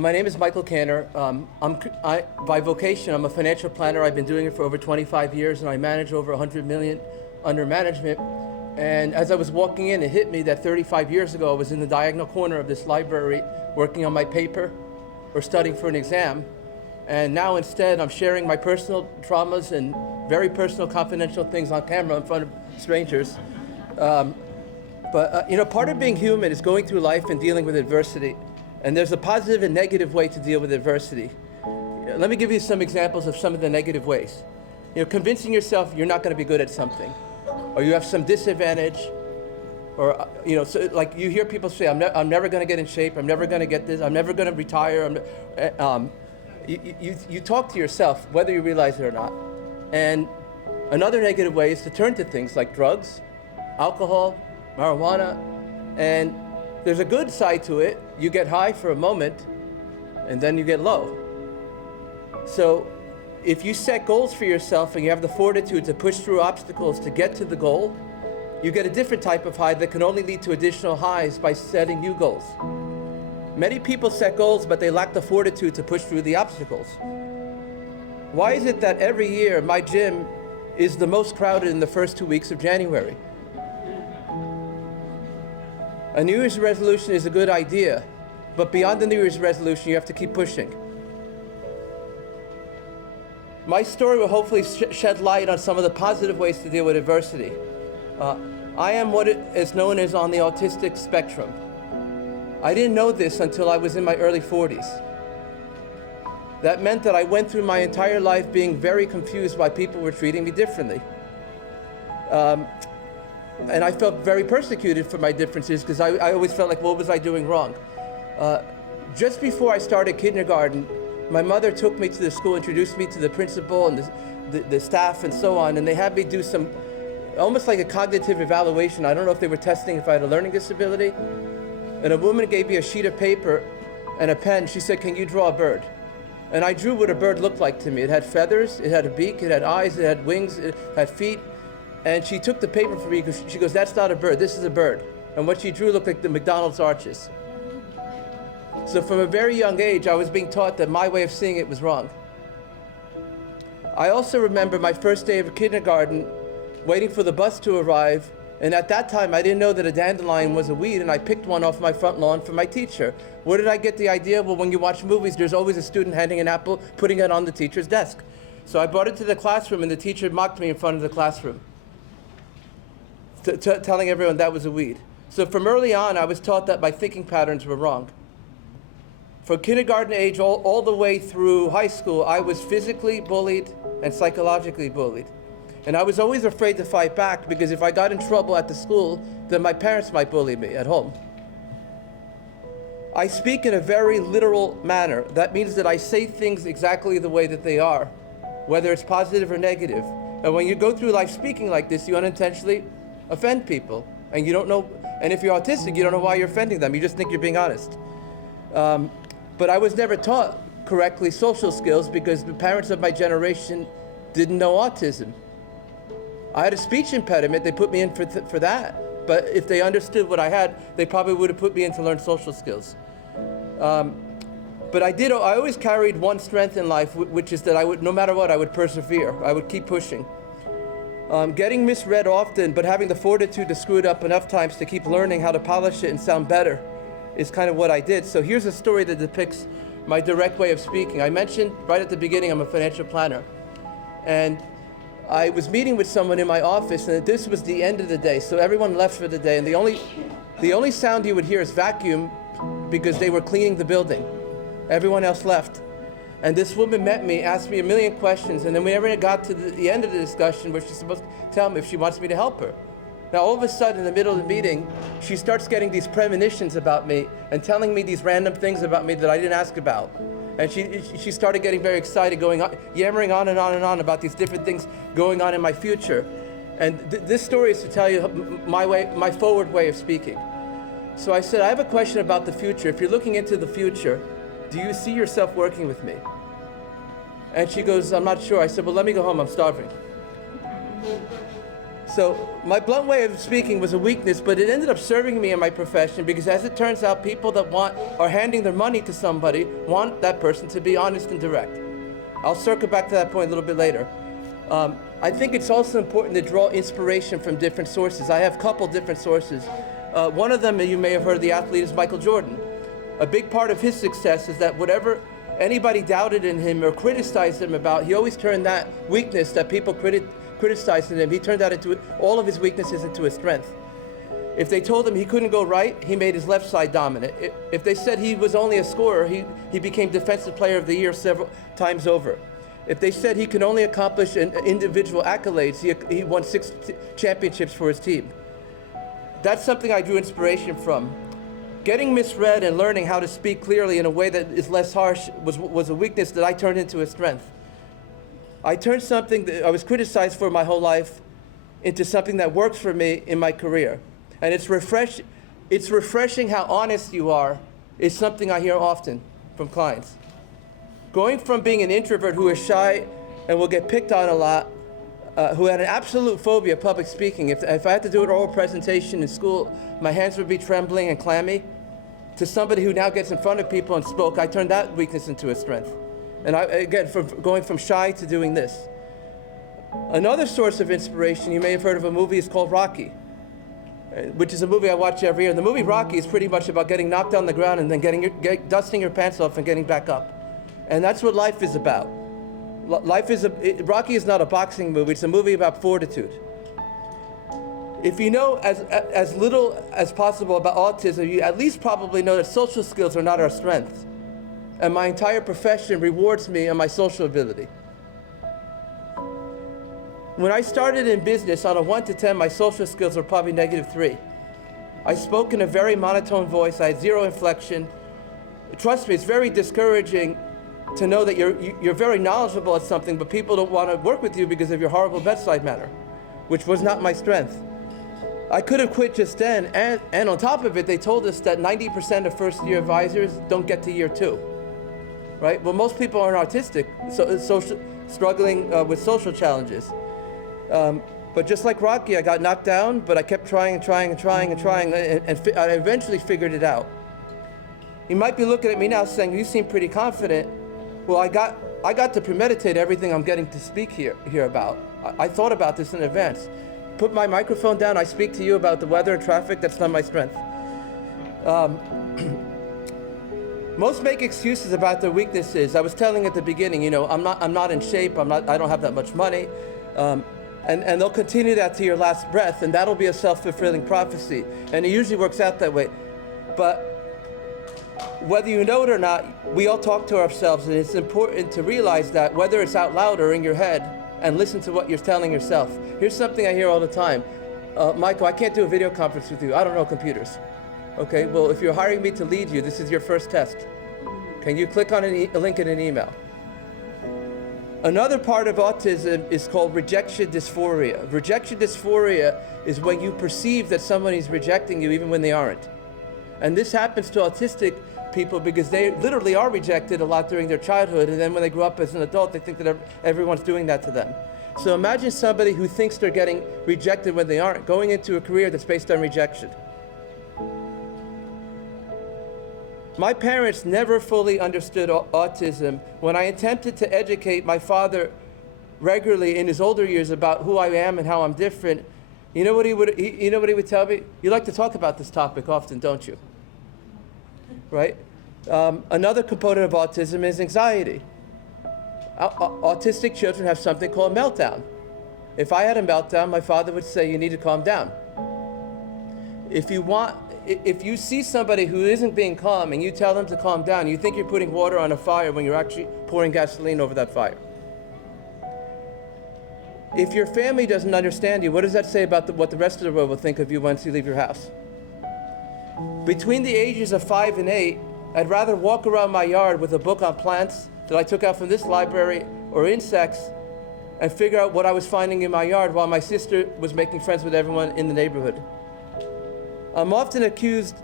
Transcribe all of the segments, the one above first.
My name is Michael Cantor. By vocation, I'm a financial planner. I've been doing it for over 25 years, and I manage over 100 million under management. And as I was walking in, it hit me that 35 years ago, I was in the diagonal corner of this library working on my paper or studying for an exam. And now instead, I'm sharing my personal traumas and very personal confidential things on camera in front of strangers. Part of being human is going through life and dealing with adversity. And there's a positive and negative way to deal with adversity. Let me give you some examples of some of the negative ways. Convincing yourself you're not going to be good at something, or you have some disadvantage, or like you hear people say, I'm never going to get in shape, I'm never going to get this, I'm never going to retire. You talk to yourself, whether you realize it or not. And another negative way is to turn to things like drugs, alcohol, marijuana, and there's a good side to it. You get high for a moment, and then you get low. So if you set goals for yourself and you have the fortitude to push through obstacles to get to the goal, you get a different type of high that can only lead to additional highs by setting new goals. Many people set goals, but they lack the fortitude to push through the obstacles. Why is it that every year my gym is the most crowded in the first 2 weeks of January? A New Year's resolution is a good idea, but beyond the New Year's resolution, you have to keep pushing. My story will hopefully shed light on some of the positive ways to deal with adversity. I am what is known as on the autistic spectrum. I didn't know this until I was in my early 40s. That meant that I went through my entire life being very confused why people were treating me differently. And I felt very persecuted for my differences because I always felt like, what was I doing wrong? Just before I started kindergarten, my mother took me to the school, introduced me to the principal and the staff and so on, and they had me do some, almost like a cognitive evaluation. I don't know if they were testing if I had a learning disability. And a woman gave me a sheet of paper and a pen. She said, can you draw a bird? And I drew what a bird looked like to me. It had feathers, it had a beak, it had eyes, it had wings, it had feet. And she took the paper from me because she goes, that's not a bird, this is a bird. And what she drew looked like the McDonald's arches. So from a very young age, I was being taught that my way of seeing it was wrong. I also remember my first day of kindergarten, waiting for the bus to arrive. And at that time, I didn't know that a dandelion was a weed, and I picked one off my front lawn for my teacher. Where did I get the idea? Well, when you watch movies, there's always a student handing an apple, putting it on the teacher's desk. So I brought it to the classroom, and the teacher mocked me in front of the classroom, telling everyone that was a weed. So from early on, I was taught that my thinking patterns were wrong. From kindergarten age all the way through high school, I was physically bullied and psychologically bullied. And I was always afraid to fight back because if I got in trouble at the school, then my parents might bully me at home. I speak in a very literal manner. That means that I say things exactly the way that they are, whether it's positive or negative. And when you go through life speaking like this, you unintentionally offend people. And you don't know, and if you're autistic, you don't know why you're offending them. You just think you're being honest. But I was never taught correctly social skills because the parents of my generation didn't know autism. I had a speech impediment, they put me in for that. But if they understood what I had, they probably would have put me in to learn social skills. But I always carried one strength in life, which is that I would, no matter what, I would persevere. I would keep pushing. Getting misread often, but having the fortitude to screw it up enough times to keep learning how to polish it and sound better is kind of what I did. So here's a story that depicts my direct way of speaking. I mentioned right at the beginning I'm a financial planner. And I was meeting with someone in my office, and this was the end of the day, so everyone left for the day, and the only sound you would hear is vacuum because they were cleaning the building. Everyone else left. And this woman met me, asked me a million questions, and then we never got to the end of the discussion where she's supposed to tell me if she wants me to help her. Now all of a sudden in the middle of the meeting, she starts getting these premonitions about me and telling me these random things about me that I didn't ask about. And she started getting very excited, going on, yammering on and on and on about these different things going on in my future. And this story is to tell you my forward way of speaking. So I said, I have a question about the future. If you're looking into the future, do you see yourself working with me? And she goes, I'm not sure. I said, well, let me go home, I'm starving. So my blunt way of speaking was a weakness, but it ended up serving me in my profession because, as it turns out, people that are handing their money to somebody want that person to be honest and direct. I'll circle back to that point a little bit later. I think it's also important to draw inspiration from different sources. I have a couple different sources. One of them, you may have heard, the athlete, is Michael Jordan. A big part of his success is that whatever anybody doubted in him or criticized him about, he always turned that weakness that people criticized in him, he turned that into all of his weaknesses into a strength. If they told him he couldn't go right, he made his left side dominant. If they said he was only a scorer, he became Defensive Player of the Year several times over. If they said he could only accomplish individual accolades, he won 6 championships for his team. That's something I drew inspiration from. Getting misread and learning how to speak clearly in a way that is less harsh was a weakness that I turned into a strength. I turned something that I was criticized for my whole life into something that works for me in my career. And it's refreshing how honest you are is something I hear often from clients. Going from being an introvert who is shy and will get picked on a lot, who had an absolute phobia of public speaking. If I had to do an oral presentation in school, my hands would be trembling and clammy, to somebody who now gets in front of people and spoke, I turned that weakness into a strength. And from going from shy to doing this. Another source of inspiration, you may have heard of a movie, is called Rocky, which is a movie I watch every year. The movie Rocky is pretty much about getting knocked on the ground and then dusting your pants off and getting back up. And that's what life is about. Rocky is not a boxing movie, it's a movie about fortitude. If you know as little as possible about autism, you at least probably know that social skills are not our strengths. And my entire profession rewards me on my social ability. When I started in business, on a 1 to 10, my social skills were probably -3. I spoke in a very monotone voice, I had 0 inflection. Trust me, it's very discouraging to know that you're very knowledgeable at something, but people don't want to work with you because of your horrible bedside manner, which was not my strength. I could have quit just then, and on top of it, they told us that 90% of first-year advisors don't get to year 2, right? Well, most people aren't autistic, so struggling with social challenges. But just like Rocky, I got knocked down, but I kept trying and I eventually figured it out. You might be looking at me now saying, you seem pretty confident. Well, I got to premeditate everything I'm getting to speak here about. I thought about this in advance. Put my microphone down, I speak to you about the weather and traffic, that's not my strength. Most make excuses about their weaknesses. I was telling at the beginning, I'm not in shape, I don't have that much money. And they'll continue that to your last breath, and that'll be a self-fulfilling prophecy. And it usually works out that way. But whether you know it or not, we all talk to ourselves, and it's important to realize that, whether it's out loud or in your head, and listen to what you're telling yourself. Here's something I hear all the time. Michael, I can't do a video conference with you. I don't know computers. Okay, well, if you're hiring me to lead you, this is your first test. Can you click on a link in an email? Another part of autism is called rejection dysphoria. Rejection dysphoria is when you perceive that somebody's rejecting you even when they aren't. And this happens to autistic people because they literally are rejected a lot during their childhood, and then when they grow up as an adult, they think that everyone's doing that to them. So imagine somebody who thinks they're getting rejected when they aren't, going into a career that's based on rejection. My parents never fully understood autism. When I attempted to educate my father regularly in his older years about who I am and how I'm different, you know what he would tell me? You like to talk about this topic often, don't you? Right? Another component of autism is anxiety. Autistic children have something called a meltdown. If I had a meltdown, my father would say, you need to calm down. If you see somebody who isn't being calm and you tell them to calm down, you think you're putting water on a fire when you're actually pouring gasoline over that fire. If your family doesn't understand you, what does that say about what the rest of the world will think of you once you leave your house? Between the ages of 5 and 8, I'd rather walk around my yard with a book on plants that I took out from this library or insects and figure out what I was finding in my yard while my sister was making friends with everyone in the neighborhood. I'm often accused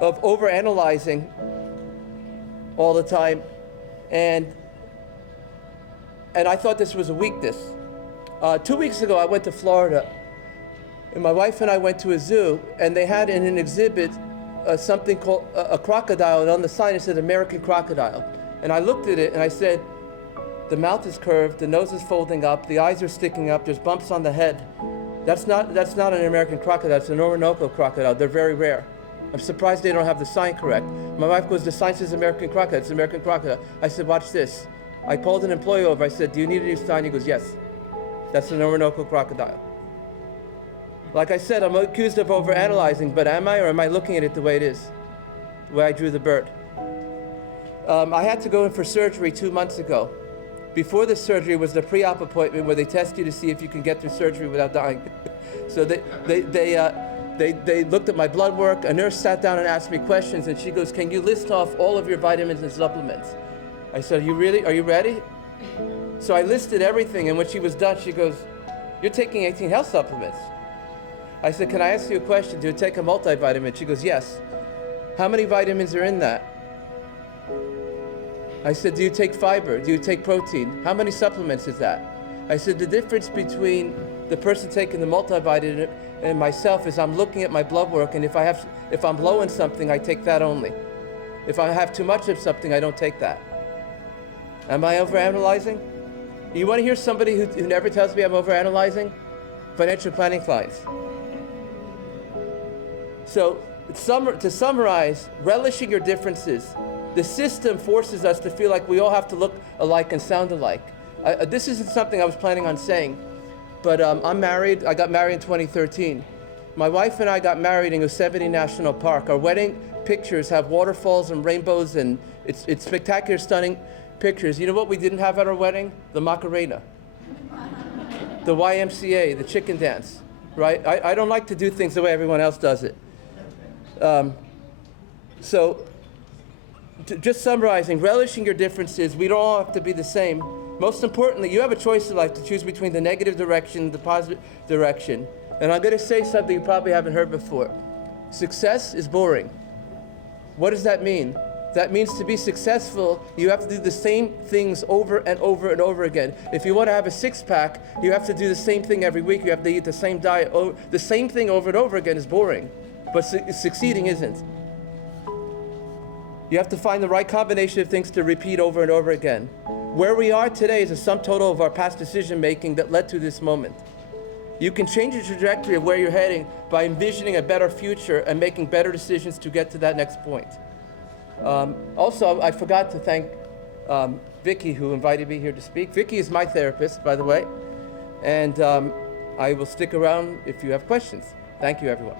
of overanalyzing all the time, and I thought this was a weakness. 2 weeks ago, I went to Florida, and my wife and I went to a zoo, and they had in an exhibit something called a crocodile, and on the sign it said American crocodile. And I looked at it, and I said, the mouth is curved, the nose is folding up, the eyes are sticking up, there's bumps on the head. That's not an American crocodile, it's an Orinoco crocodile. They're very rare. I'm surprised they don't have the sign correct. My wife goes, the sign says American crocodile, it's American crocodile. I said, watch this. I called an employee over, I said, do you need a new sign? He goes, yes. That's an Orinoco crocodile. Like I said, I'm accused of overanalyzing, but am I, or am I looking at it the way it is? The way I drew the bird. I had to go in for surgery 2 months ago. Before the surgery was the pre-op appointment where they test you to see if you can get through surgery without dying. So they looked at my blood work. A nurse sat down and asked me questions, and she goes, can you list off all of your vitamins and supplements? I said, are you ready? So I listed everything, and when she was done, she goes, you're taking 18 health supplements. I said, can I ask you a question? Do you take a multivitamin? She goes, yes. How many vitamins are in that? I said, do you take fiber? Do you take protein? How many supplements is that? I said, the difference between the person taking the multivitamin and myself is I'm looking at my blood work, and if I'm low in something, I take that only. If I have too much of something, I don't take that. Am I overanalyzing? You want to hear somebody who never tells me I'm overanalyzing? Financial planning clients. So, to summarize, relishing your differences. The system forces us to feel like we all have to look alike and sound alike. This isn't something I was planning on saying, but I'm married. I got married in 2013. My wife and I got married in Yosemite National Park. Our wedding pictures have waterfalls and rainbows, and it's spectacular, stunning pictures. You know what we didn't have at our wedding? The Macarena, the YMCA, the chicken dance, right? I don't like to do things the way everyone else does it. Just summarizing, relishing your differences. We don't all have to be the same. Most importantly, you have a choice in life to choose between the negative direction and the positive direction. And I'm going to say something you probably haven't heard before. Success is boring. What does that mean? That means to be successful, you have to do the same things over and over and over again. If you want to have a six-pack, you have to do the same thing every week. You have to eat the same diet. The same thing over and over again is boring. But succeeding isn't. You have to find the right combination of things to repeat over and over again. Where we are today is a sum total of our past decision making that led to this moment. You can change the trajectory of where you're heading by envisioning a better future and making better decisions to get to that next point. Also, I forgot to thank Vicky, who invited me here to speak. Vicky is my therapist, by the way, and I will stick around if you have questions. Thank you, everyone.